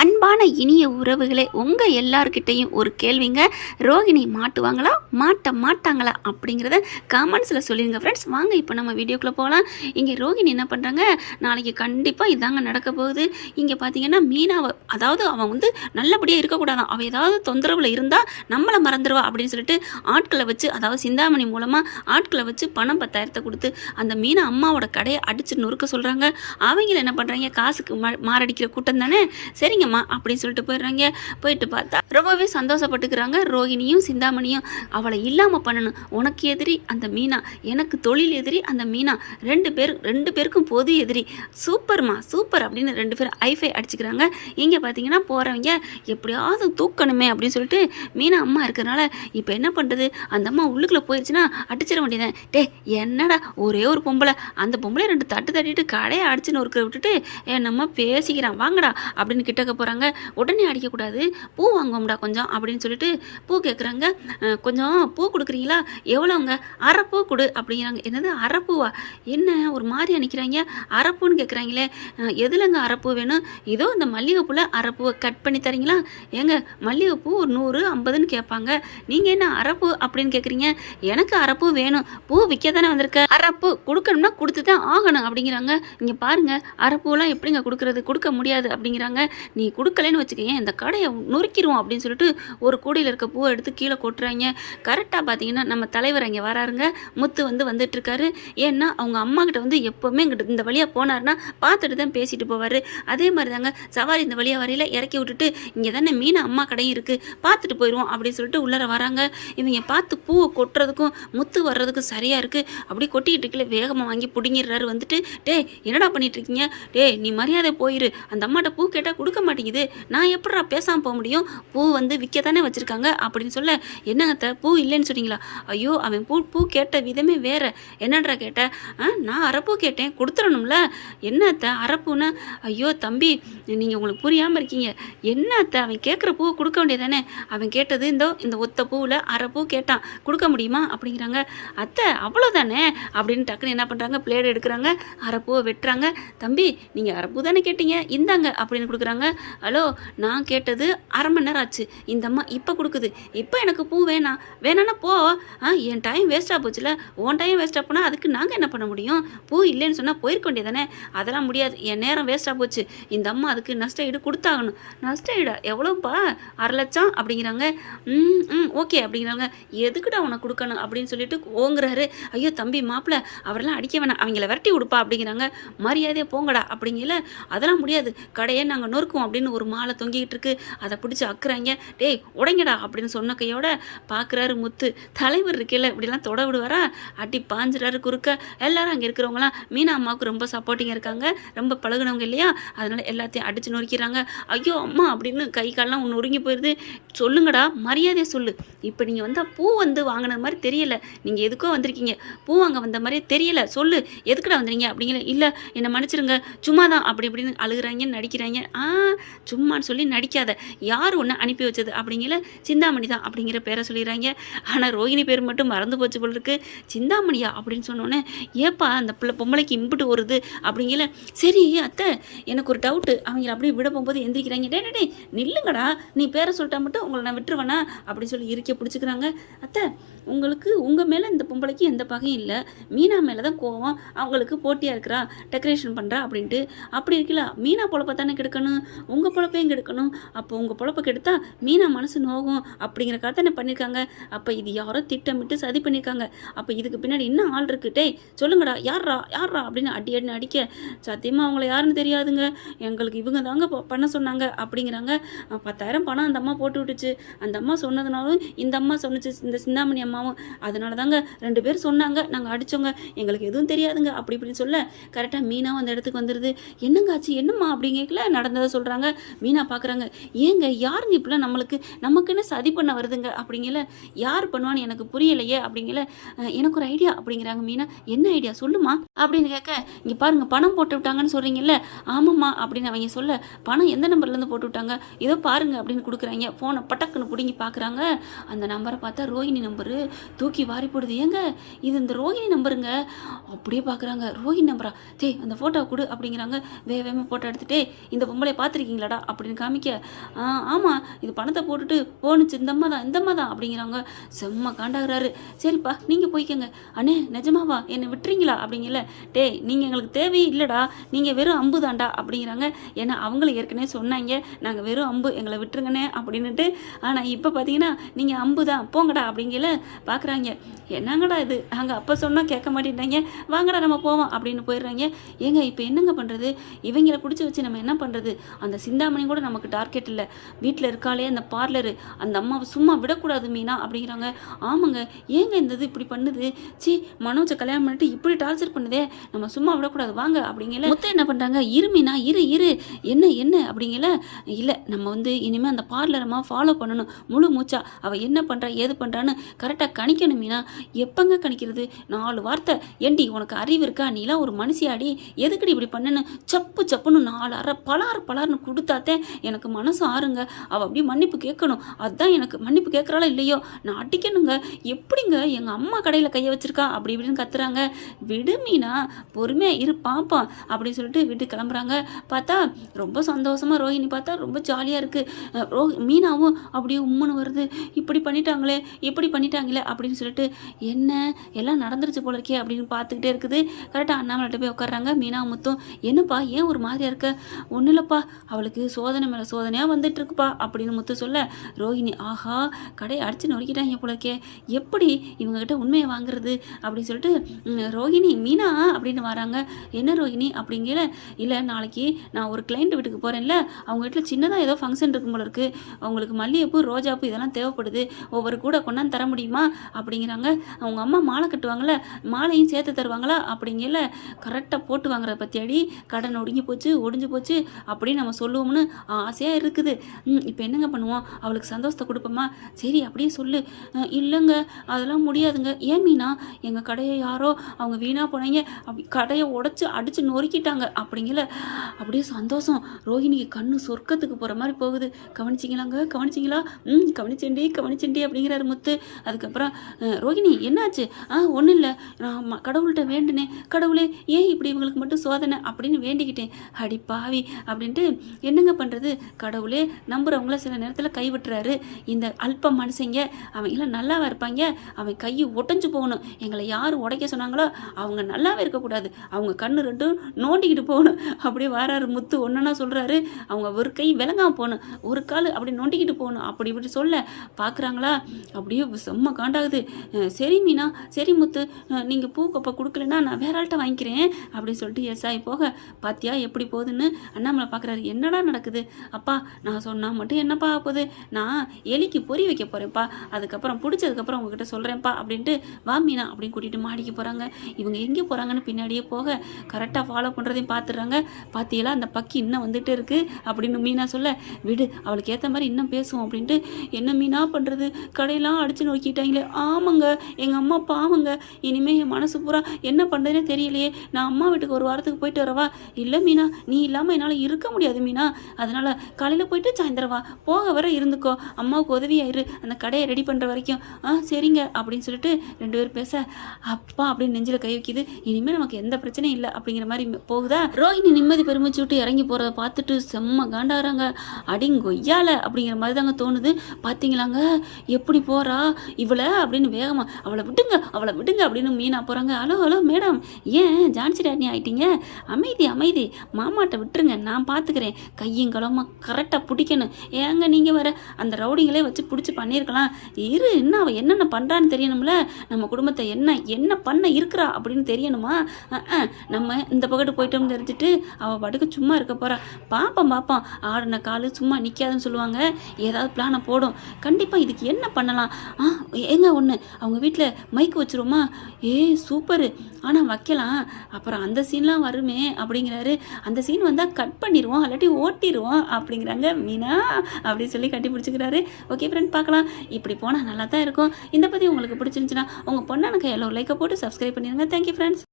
அன்பான இனிய உறவுகளே, உங்கள் எல்லார்கிட்டையும் ஒரு கேள்விங்க. ரோகிணி மாட்டுவாங்களா மாட்டாங்களா அப்படிங்கிறத கமெண்ட்ஸில் சொல்லிடுங்க ஃப்ரெண்ட்ஸ். வாங்க இப்போ நம்ம வீடியோக்குள்ளே போகலாம். இங்கே ரோகிணி என்ன பண்ணுறாங்க, நாளைக்கு கண்டிப்பாக இதாங்க நடக்க போகுது. இங்கே பார்த்தீங்கன்னா மீனாவை, அதாவது அவன் வந்து நல்லபடியாக இருக்கக்கூடாதான், அவள் ஏதாவது தொந்தரவில் இருந்தால் நம்மளை மறந்துடுவா அப்படின்னு சொல்லிட்டு ஆட்களை வச்சு, அதாவது சிந்தாமணி மூலமாக ஆட்களை வச்சு பணம் 10,000 கொடுத்து அந்த மீனா அம்மாவோட கடையை அடிச்சு நொறுக்க சொல்கிறாங்க. அவங்கள என்ன பண்ணுறாங்க, காசுக்கு மாரடிக்கிற கூட்டம் தானே, சரிங்கம்மா அப்படின்னு சொல்லிட்டு போயிடுறாங்க. போயிட்டு பார்த்தா ரொம்பவே சந்தோஷப்பட்டுக்கிறாங்க ரோகிணியும் சிந்தாமணியும். அவளை இல்லாமல் பண்ணணும், உனக்கு எதிரி அந்த மீனா, எனக்கு தொழில் எதிரி அந்த மீனா, ரெண்டு பேருக்கும் பொது எதிரி, சூப்பர்மா சூப்பர் அப்படின்னு 2 பேரும் ஐஃபை அடிச்சுக்கிறாங்க. இங்கே பார்த்தீங்கன்னா போகிறவங்க எப்படியாவது தூக்கணுமே அப்படின்னு சொல்லிட்டு மீனா அம்மா இருக்கிறனால இப்போ என்ன பண்ணுறது, அந்த அம்மா உள்ளுக்குள்ளே போயிடுச்சுன்னா அடிச்சிட வேண்டியதான். டே என்னடா ஒரே ஒரு பொம்பளை, அந்த பொம்பளை 2 தட்டு தட்டிட்டு கடையை அடிச்சுன்னு ஒருக்கிற விட்டுட்டு நம்ம பேசிக்கிறான் வாங்கடா அப்படின்னு கிட்டக்க போகிறாங்க. உடனே அடிக்கக்கூடாது, பூ வாங்குவோம்டா கொஞ்சம் அப்படின்னு சொல்லிட்டு பூ கேட்குறாங்க. கொஞ்சம் பூ கொடுக்குறீங்களா, எவ்வளோங்க, அரைப்பூ கொடு அப்படிங்கிறாங்க. என்னது அரைப்பூவா, என்ன ஒரு மாதிரி அனுக்கிறாங்க, அரைப்பூன்னு கேட்குறாங்களே, எதுலங்க அரைப்பூ வேணும், இதோ இந்த மல்லிகைப்பூவில் அரைப்பூவை கட் பண்ணி தரீங்களா, ஏங்க மல்லிகைப்பூ ஒரு 100 50ன்னு கேட்பாங்க, நீங்கள் என்ன அரைப்பூ அப்படின்னு கேட்குறீங்க, எனக்கு அரைப்பூ வேணும், பூ விற்க தானே வந்திருக்க, அரைப்பூ கொடுக்கணும்னா கொடுத்து தான் ஆகணும் அப்படிங்கிறாங்க. இங்கே பாருங்கள் அரைப்பூலாம் எப்படிங்க கொடுக்குறது, கொடுக்க முடியாது அப்படிங்கிறாங்க. நீ கொடுக்கலன்னு வச்சுக்கேன் இந்த கடையை நொறுக்கிடுவோம் அப்படின்னு சொல்லிட்டு ஒரு கூடையில் இருக்க பூவை எடுத்து கீழே கொட்டுறாங்க. கரெக்டாக பார்த்தீங்கன்னா நம்ம தலைவர் அங்கே வராருங்க. முத்து வந்து வந்துட்டுருக்காரு. ஏன்னா அவங்க அம்மா கிட்ட வந்து எப்போவுமே இங்கிட்ட இந்த வழியாக போனார்னா பார்த்துட்டு தான் பேசிட்டு போவார். அதே மாதிரி தாங்க சவாரி இந்த வழியாக வரையில் இறக்கி விட்டுட்டு இங்கே தானே மீனா அம்மா கடையும் இருக்குது பார்த்துட்டு போயிடுவோம் அப்படின்னு சொல்லிட்டு உள்ளர வராங்க. இவங்க பார்த்து பூவை கொட்டுறதுக்கும் முத்து வர்றதுக்கும் சரியாக இருக்குது. அப்படி கொட்டிக்கிட்டு இருக்கல வேகமாக வாங்கி பிடிங்கிடுறாரு. வந்துட்டு டே என்னடா பண்ணிட்டு இருக்கீங்க, டே நீ மரியாதை போயிரு, அந்த அம்மாட்ட பூ கேட்டால் கொடுக்க மாட்டேங்குது, நான் எப்படா பேசாமல் போக முடியும், பூ வந்து விற்க தானே வச்சுருக்காங்க அப்படின்னு சொல்ல, என்னங்கத்த பூ இல்லைன்னு சொன்னீங்களா, ஐயோ அவன் பூ கேட்ட விதமே வேறு, என்னன்றா கேட்ட, நான் அரைப்பூ கேட்டேன் கொடுத்துடணும்ல, என்னத்த அரைப்பூன்னு, ஐயோ தம்பி நீங்கள் உங்களுக்கு புரியாமல் இருக்கீங்க, என்னத்த அவன் கேட்குற பூவை கொடுக்க வேண்டியதானே, அவன் கேட்டது இந்த ஒத்த பூவில் அரைப்பூ கேட்டான், கொடுக்க முடியுமா அப்படிங்கிறாங்க. அத்தை அவ்வளோதானே அப்படின்னு டக்குன்னு என்ன பண்ணுறாங்க, பிளேட் எடுக்கிறாங்க, அரைப்பூவை வெட்டுறாங்க. தம்பி நீங்கள் அரைப்பூ தானே கேட்டீங்க, இந்தாங்க அப்படின்னு கொடுக்குறாங்க. ஹலோ நான் கேட்டது அரை மணி நேரம் ஆச்சு, இந்த அம்மா இப்போ கொடுக்குது, இப்போ எனக்கு பூ வேணான்னா போ, என் டைம் வேஸ்ட்டாக போச்சுல, உன் டைம் வேஸ்ட்டாக போனால் அதுக்கு நாங்கள் என்ன பண்ண முடியும், பூ இல்லைன்னு சொன்னால் போயிருக்க வேண்டியதானே, அதெல்லாம் முடியாது, என் நேரம் வேஸ்ட்டாக போச்சு, இந்த அம்மா அதுக்கு நஷ்ட ஈடு கொடுத்தாகணும். நஷ்ட ஈடா எவ்வளோப்பா, 1,00,000 அப்படிங்கிறாங்க. ஓகே அப்படிங்கிறாங்க. எதுக்குடா உனக்கு கொடுக்கணும் அப்படின்னு சொல்லிட்டு ஓங்குறாரு. ஐயோ தம்பி மாப்பிள்ள அவரெல்லாம் அடிக்க வேணாம், அவங்கள விரட்டி விடுப்பா அப்படிங்கிறாங்க. மரியாதையாக போங்கடா அப்படிங்கல, அதெல்லாம் முடியாது, கடையை நாங்கள் நொறுக்குவோம் அப்படின்னு ஒரு மாலை தொங்கிக்கிட்டு இருக்கு, அதை பிடிச்சி அக்குறாங்க. டேய் உடைங்கடா அப்படின்னு சொன்ன கையோட பார்க்குறாரு முத்து, தலைவர் இருக்கல இப்படிலாம் தொட விடுவாரா, அடி பாஞ்சிறாரு குறுக்க. எல்லாரும் அங்கே இருக்கிறவங்களாம் மீனா அம்மாவுக்கு ரொம்ப சப்போர்ட்டிங்காக இருக்காங்க, ரொம்ப பழகுனவங்க இல்லையா, அதனால எல்லாத்தையும் அடித்து நொறுக்கிறாங்க. ஐயோ அம்மா அப்படின்னு கை காலெலாம் ஒன்று ஒருங்கி போயிடுது. சொல்லுங்கடா மரியாதையை சொல்லு, இப்போ நீங்கள் வந்தால் பூ வந்து வாங்கினது மாதிரி தெரியலை, நீங்கள் எதுக்கோ வந்திருக்கீங்க, பூ வாங்க வந்த மாதிரியே தெரியலை, சொல்லு எதுக்குடா வந்துறீங்க அப்படிங்கிற. இல்லை என்னை மன்னிச்சிருங்க சும்மா தான் அப்படி இப்படின்னு அழுகுறாங்கன்னு நடிக்கிறாங்க. சும்மான்னு சொல்லி நடிக்காத, யார் ஒன்று அனுப்பி வச்சது அப்படிங்கிற, சிந்தாமணி தான் அப்படிங்கிற பேரை சொல்லிடுறாங்க. ஆனால் ரோகிணி பேர் மட்டும் மறந்து போச்சு போல இருக்கு. சிந்தாமணியா அப்படின்னு சொன்னோன்னே, ஏப்பா அந்த பொம்பளைக்கு இம்புட்டு வருது அப்படிங்கிற. சரி அத்தை எனக்கு ஒரு டவுட்டு, அவங்கள அப்படியே விட போகும்போது எந்திரிக்கிறாங்க. டே நில்லுங்கடா, நீ பேரை சொல்லிட்டா மட்டும் உங்களை நான் விட்டுருவேனா அப்படின்னு சொல்லி இருக்க பிடிச்சிக்கிறாங்க. அத்தை உங்களுக்கு உங்கள் மேலே இந்த பொம்பளைக்கு எந்த பகையும் இல்லை, மீனா மேலே தான் கோவம், அவங்களுக்கு போட்டியாக இருக்கிறா, டெக்கரேஷன் பண்ணுறா அப்படின்ட்டு. அப்படி இருக்கல, மீனா பொழப்பை தானே கெடுக்கணும், உங்கள் பொழப்பையும் கெடுக்கணும், அப்போ உங்கள் பொழப்பை கெடுத்தா மீனா மனசு நோகும் அப்படிங்கிற தானே பண்ணியிருக்காங்க. அப்போ இது யாரோ திட்டமிட்டு சதி பண்ணியிருக்காங்க, அப்போ இதுக்கு பின்னாடி இன்னும் ஆள் இருக்கு, டே சொல்லுங்கடா யாரா அப்படின்னு அடின்னு அடிக்க, சத்தியமாக அவங்கள யாருன்னு தெரியாதுங்க, எங்களுக்கு இவங்க தாங்க பண்ண சொன்னாங்க அப்படிங்கிறாங்க. 10,000 பணம் அந்த அம்மா போட்டு விட்டுச்சு, அந்த அம்மா சொன்னதுனாலும் இந்த அம்மா சொன்னிச்சு, இந்த சிந்தாமணி அம்மாவும், அதனால தாங்க 2 பேர் சொன்னாங்க, நாங்கள் அடித்தோங்க, எங்களுக்கு எதுவும் தெரியாதுங்க அப்படி இப்படின்னு சொல்ல, கரெக்டாக மீனாவும் அந்த இடத்துக்கு வந்துடுது. என்னங்க ஆச்சு என்னம்மா அப்படிங்கல நடந்ததை சொல்கிறாங்க. மீனா பார்க்குறாங்க, ஏங்க யாருங்க இப்படிலாம் நமக்குன்னு சதி பண்ண வருதுங்க அப்படிங்கல, யார் பண்ணுவான்னு எனக்கு புரியலையே அப்படிங்கல. எனக்கு ஒரு ஐடியா அப்படிங்கிறாங்க மீனா. என்ன ஐடியா சொல்லுமா அப்படின்னு கேட்க, இங்கே பாருங்க பணம் போட்டு விட்டாங்கன்னு சொல்கிறீங்கல்ல, ஆமாம்மா அப்படின்னு அவங்க சொல்ல, பணம் எந்த நம்பர்லேருந்து போட்டு விட்டாங்க, இதோ பாருங்க அப்படின்னு கொடுக்குறாங்க. ஃபோனை பட்டக்குன்னு பிடுங்கி பார்க்குறாங்க. அந்த நம்பரை பார்த்தா ரோஹிணி நம்பரு, தூக்கி வாரி போடுது. ஏங்க இது இந்த ரோஹிணி நம்பருங்க அப்படியே பார்க்குறாங்க. ரோஹிணி நம்பரா, அந்த ஃபோட்டோ கொடு அப்படிங்கிறாங்க. வேகமாக ஃபோட்டோ எடுத்துகிட்டே, இந்த பொம்பளை பார்த்துருக்கீங்க பார்த்துருக்கீங்களாடா அப்படின்னு காமிக்க, ஆமாம் இது பணத்தை போட்டுட்டு போணுச்சு இந்த அம்மா தான் அப்படிங்கிறாங்க. செம்ம காண்டாகிறாரு. சரிப்பா நீங்கள் போய்க்கங்க. அண்ணே நிஜமாவா என்னை விட்டுறீங்களா அப்படிங்கல. டேய் நீங்கள் எங்களுக்கு தேவையே இல்லைடா, நீங்கள் வெறும் அம்பு தாண்டா அப்படிங்கிறாங்க. ஏன்னா அவங்களும் ஏற்கனவே சொன்னாங்க நாங்கள் வெறும் அம்பு எங்களை விட்டுருங்கண்ணே அப்படின்னுட்டு. ஆனால் இப்போ பார்த்தீங்கன்னா நீங்கள் அம்பு தான் போங்கடா அப்படிங்கல பார்க்குறாங்க. என்னங்கடா இது, நாங்கள் அப்போ சொன்னால் கேட்க மாட்டேன்ட்டாங்க, வாங்கடா நம்ம போவோம் அப்படின்னு போயிடுறாங்க. ஏங்க இப்போ என்னங்க பண்ணுறது, இவங்களை பிடிச்சி வச்சு நம்ம என்ன பண்ணுறது? அந்த சிந்தாமணி கூட நமக்கு டார்கெட் இல்லை, வீட்டில் இருக்காளே அந்த பார்லரு, அந்த அம்மாவை சும்மா விடக்கூடாது மீனா அப்படிங்கிறாங்க. ஆமாங்க, ஏங்க இந்த இது இப்படி பண்ணுது, சி மனோஜை கல்யாணம் பண்ணிட்டு இப்படி டார்ச்சர் பண்ணுதே, நம்ம சும்மா விடக்கூடாது வாங்க அப்படிங்கல. மொத்தம் என்ன பண்ணுறாங்க, இரு மீனா இரு இரு, என்ன அப்படிங்கல. இல்லை நம்ம வந்து இனிமேல் அந்த பார்லரம்மா ஃபாலோ பண்ணணும், முழு மூச்சா அவள் என்ன பண்ணுறா ஏது பண்ணுறான்னு கரெக்டாக கணிக்கணும் மீனா. எப்பங்க கணிக்கிறது, 4 வார்த்தை, ஏண்டி உனக்கு அறிவு இருக்கா, நீலாம் ஒரு மனுஷியாடி, எதுக்கடி இப்படி பண்ணுன்னு சப்புன்னு 4 அரை பலார்னு கொடுத்தாத்தே எனக்கு மனசு ஆறுங்க. அவள் அப்படியே மன்னிப்பு கேட்கணும், அதுதான் எனக்கு மன்னிப்பு கேட்குறாளோ இல்லையோ நான் அடிக்கணுங்க. எப்படிங்க எங்கள் அம்மா கடையில் கையை வச்சிருக்கா அப்படி இப்படின்னு கத்துறாங்க. விடு மீனா, பொறுமையாக இரு பாப்பான் அப்படின்னு சொல்லிட்டு விட்டு கிளம்புறாங்க. பார்த்தா ரொம்ப சந்தோஷமாக ரோஹிணி பார்த்தா ரொம்ப ஜாலியாக இருக்குது. மீனாவும் அப்படியே உம்முன்னு வருது, இப்படி பண்ணிட்டாங்களே அப்படின்னு சொல்லிட்டு என்ன எல்லாம் நடந்துருச்சு போல இருக்கே அப்படின்னு பார்த்துக்கிட்டே இருக்குது. கரெக்டாக அண்ணாமலைகிட்ட போய் உட்காடுறாங்க. மீனா முத்தும், என்னப்பா ஏன் ஒரு மாதிரியா இருக்க? ஒன்றும் இல்லைப்பா, அவளுக்கு சோதனை மேலே சோதனையாக வந்துட்டு இருக்குப்பா அப்படின்னு முத்து சொல்ல, ரோஹிணி ஆஹா கடையை அடிச்சு நொறுக்கிட்டாங்க போல இருக்கே, எப்படி இவங்ககிட்ட உண்மையை வாங்குறது அப்படின்னு சொல்லிட்டு ரோஹிணி மீனா அப்படின்னு வராங்க. என்ன ரோஹிணி அப்படிங்கிற, இல்லை நாளைக்கு நான் ஒரு கிளைண்ட் வீட்டுக்கு போகிறேன்ல, அவங்க வீட்டில் சின்னதாக ஏதோ ஃபங்க்ஷன் இருக்கும் போல இருக்குது, அவங்களுக்கு மல்லிகைப்பூ ரோஜாப்பூ இதெல்லாம் தேவைப்படுது, ஒவ்வொரு கூட கொண்டாந்து தர முடியுமா அப்படிங்கிறாங்க. அவங்க அம்மா மாலை கட்டுவாங்களே, மாலையும் சேர்த்து தருவாங்களா அப்படிங்கல. கரெக்டாக போட்டு வாங்குற பற்றியாடி கடன் ஒடிஞ்சு போச்சு அப்படின்னு நம்ம சொல்லுவோம்னு ஆசையாக இருக்குது. இப்போ என்னங்க பண்ணுவோம், அவளுக்கு சந்தோஷத்தை கொடுப்போமா? சரி அப்படியே சொல்லு. இல்லைங்க அதெல்லாம் முடியாதுங்க. ஏன் மீனா, எங்கள் கடையை யாரோ அவங்க வீணாக போனாங்க, அப்படி கடையை உடச்சி அடித்து நொறுக்கிட்டாங்க அப்படிங்கல. அப்படியே சந்தோஷம் ரோஹிணிக்கு கண்ணு சொர்க்கத்துக்கு போகிற மாதிரி போகுது. கவனிச்சிங்களா? கவனிச்சேண்டி அப்படிங்கிறாரு முத்து. அதுக்கப்புறம் ரோஹிணி என்னாச்சு? ஒன்றும் இல்லை, நான் கடவுள்கிட்ட வேண்டுனேன், கடவுளே ஏன் இப்படி இவங்களுக்கு மட்டும் சோதனை அப்படின்னு வேண்டிக்கிட்டேன். அடி பாவி அப்படின்ட்டு என்னங்க பண்ணுறது, கடவுளே நம்புறவங்கள சில நேரத்தில் கைவிட்டுறாரு. இந்த அல்ப மனுஷங்க அவங்களாம் நல்லாவா இருப்பாங்க, அவன் கையை உடஞ்சு போகணும். எங்களை யார் உடைக்க சொன்னாங்களோ அவங்க நல்லாவே இருக்கக்கூடாது, அவங்க கண்ணு ரெண்டும் நோண்டிக்கிட்டு போகணும். அப்படியே வராரு முத்து ஒன்றுனா சொல்கிறாரு. அவங்க ஒரு கை விளங்காம போகணும், ஒரு கால் அப்படி நோண்டிக்கிட்டு போகணும் அப்படி இப்படி சொல்ல பார்க்குறாங்களா. அப்படியே செம்ம காண்டாகுது. சரி மீனா, சரி முத்து, நீங்கள் பூ கொப்பை கொடுக்கலன்னா நான் வேற ஆள்கிட்ட வாங்கிக்கிறேன் அப்படின்னு சொல்லிட்டு எஸ்ஆகி போக, பாத்தியா எப்படி போகுதுன்னு அண்ணாமலை பார்க்குறாரு. என்னடா நடக்குது அப்பா, நான் சொன்னால் மட்டும் என்னப்பா போகுது, நான் எலிக்கு பொறி வைக்க போகிறேன்ப்பா, அதுக்கப்புறம் பிடிச்சதுக்கப்புறம் உங்ககிட்ட சொல்கிறேன்ப்பா அப்படின்ட்டு வா மீனா அப்படின்னு கூட்டிகிட்டு மாடிக்கு போகிறாங்க. இவங்க எங்கே போகிறாங்கன்னு பின்னாடியே போக கரெக்டாக ஃபாலோ பண்ணுறதையும் பார்த்துடுறாங்க. பாத்தியெல்லாம் அந்த பக்கி இன்னும் வந்துட்டு இருக்கு அப்படின்னு மீனா சொல்ல, விடு அவளுக்கு ஏற்ற மாதிரி இன்னும் பேசுவோம் அப்படின்ட்டு. என்ன மீனா பண்ணுறது, கடையெல்லாம் அடித்து நோக்கிட்டாங்களே. ஆமாங்க எங்கள் அம்மா பாவங்க, இனிமேல் என் மனசு பூரா என்ன பண்ணுறதுனே தெரியலையே, நான் அம்மா வீட்டுக்கு ஒரு வாரத்துக்கு போயிட்டு வரவா? இல்லை மீனா, நீ இல்லாமல் என்னால் இருக்க முடியாது மீனா, அதனால் காலையில் போயிட்டு சாயந்தரம் வா, போக வர இருந்துக்கோ, அம்மாவுக்கு உதவியாயிரு அந்த கடையை ரெடி பண்ணுற வரைக்கும். சரிங்க அப்படின்னு சொல்லிட்டு 2 பேரும் பேச, அப்பா அப்படின்னு நெஞ்சில் கை வைக்கிது. இனிமேல் நமக்கு எந்த பிரச்சனையும் இல்லை அப்படிங்கிற மாதிரி போகுதா. ரோஹிணி நிம்மதி பெருமிச்சு விட்டு இறங்கி போகிறத பார்த்துட்டு செம்ம காண்டாகிறாங்க. அடிங்கொய்யால அப்படிங்கிற மாதிரி தாங்க தோணுது. பார்த்தீங்களாங்க எப்படி போகிறா இவளை அப்படின்னு வேகமாக, அவளை விடுங்க அப்படின்னு மீனா போகிறாங்க. ஹலோ மேடம், ஏன் ஜான்சி ராணி ஆகிட்டீங்க? அமைதி மாமாட்ட விட்டுருங்க, நான் பார்த்துக்கிறேன், கையும் களமாக கரெக்டாக பிடிக்கணும். ஏங்க நீங்கள் வர அந்த ரவுடிங்களே வச்சு பிடிச்சி பண்ணியிருக்கலாம். இன்னும் அவள் என்னென்ன பண்ணுறான்னு தெரியணும்ல, நம்ம குடும்பத்தை என்ன பண்ண இருக்கிறா அப்படின்னு தெரியணுமா? நம்ம இந்த பக்கத்து போயிட்டோம்னு தெரிஞ்சுட்டு அவள் படுக்க சும்மா இருக்க போகிறா. பாப்போம் ஆடின காலு சும்மா நிற்காதுன்னு சொல்லுவாங்க. ஏதாவது பிளானை போடும் கண்டிப்பாக. இதுக்கு என்ன பண்ணலாம்? ஏங்க ஒன்று, அவங்க வீட்டில் மைக்கு வச்சுருவோமா? சூப்பரு, ஆனால் வைக்கலாம், அப்புறம் அந்த சீன்லாம் வருமே அப்படிங்கிறாரு. அந்த சீன் வந்தால் கட் பண்ணிடுவோம், இல்லாட்டி ஓட்டிடுவோம் அப்படிங்கிறாங்க. மீனா அப்படின்னு சொல்லி கட்டி பிடிச்சிக்கிறாரு. ஓகே ஃப்ரெண்ட், பார்க்கலாம். இப்படி போனால் நல்லா தான் இருக்கும். இந்த பற்றி உங்களுக்கு பிடிச்சிருந்துச்சுன்னா உங்கள் பொண்ணான கையில் ஒரு லைக்கை போட்டு சப்ஸ்கிரைப் பண்ணிடுங்க. Thank you friends.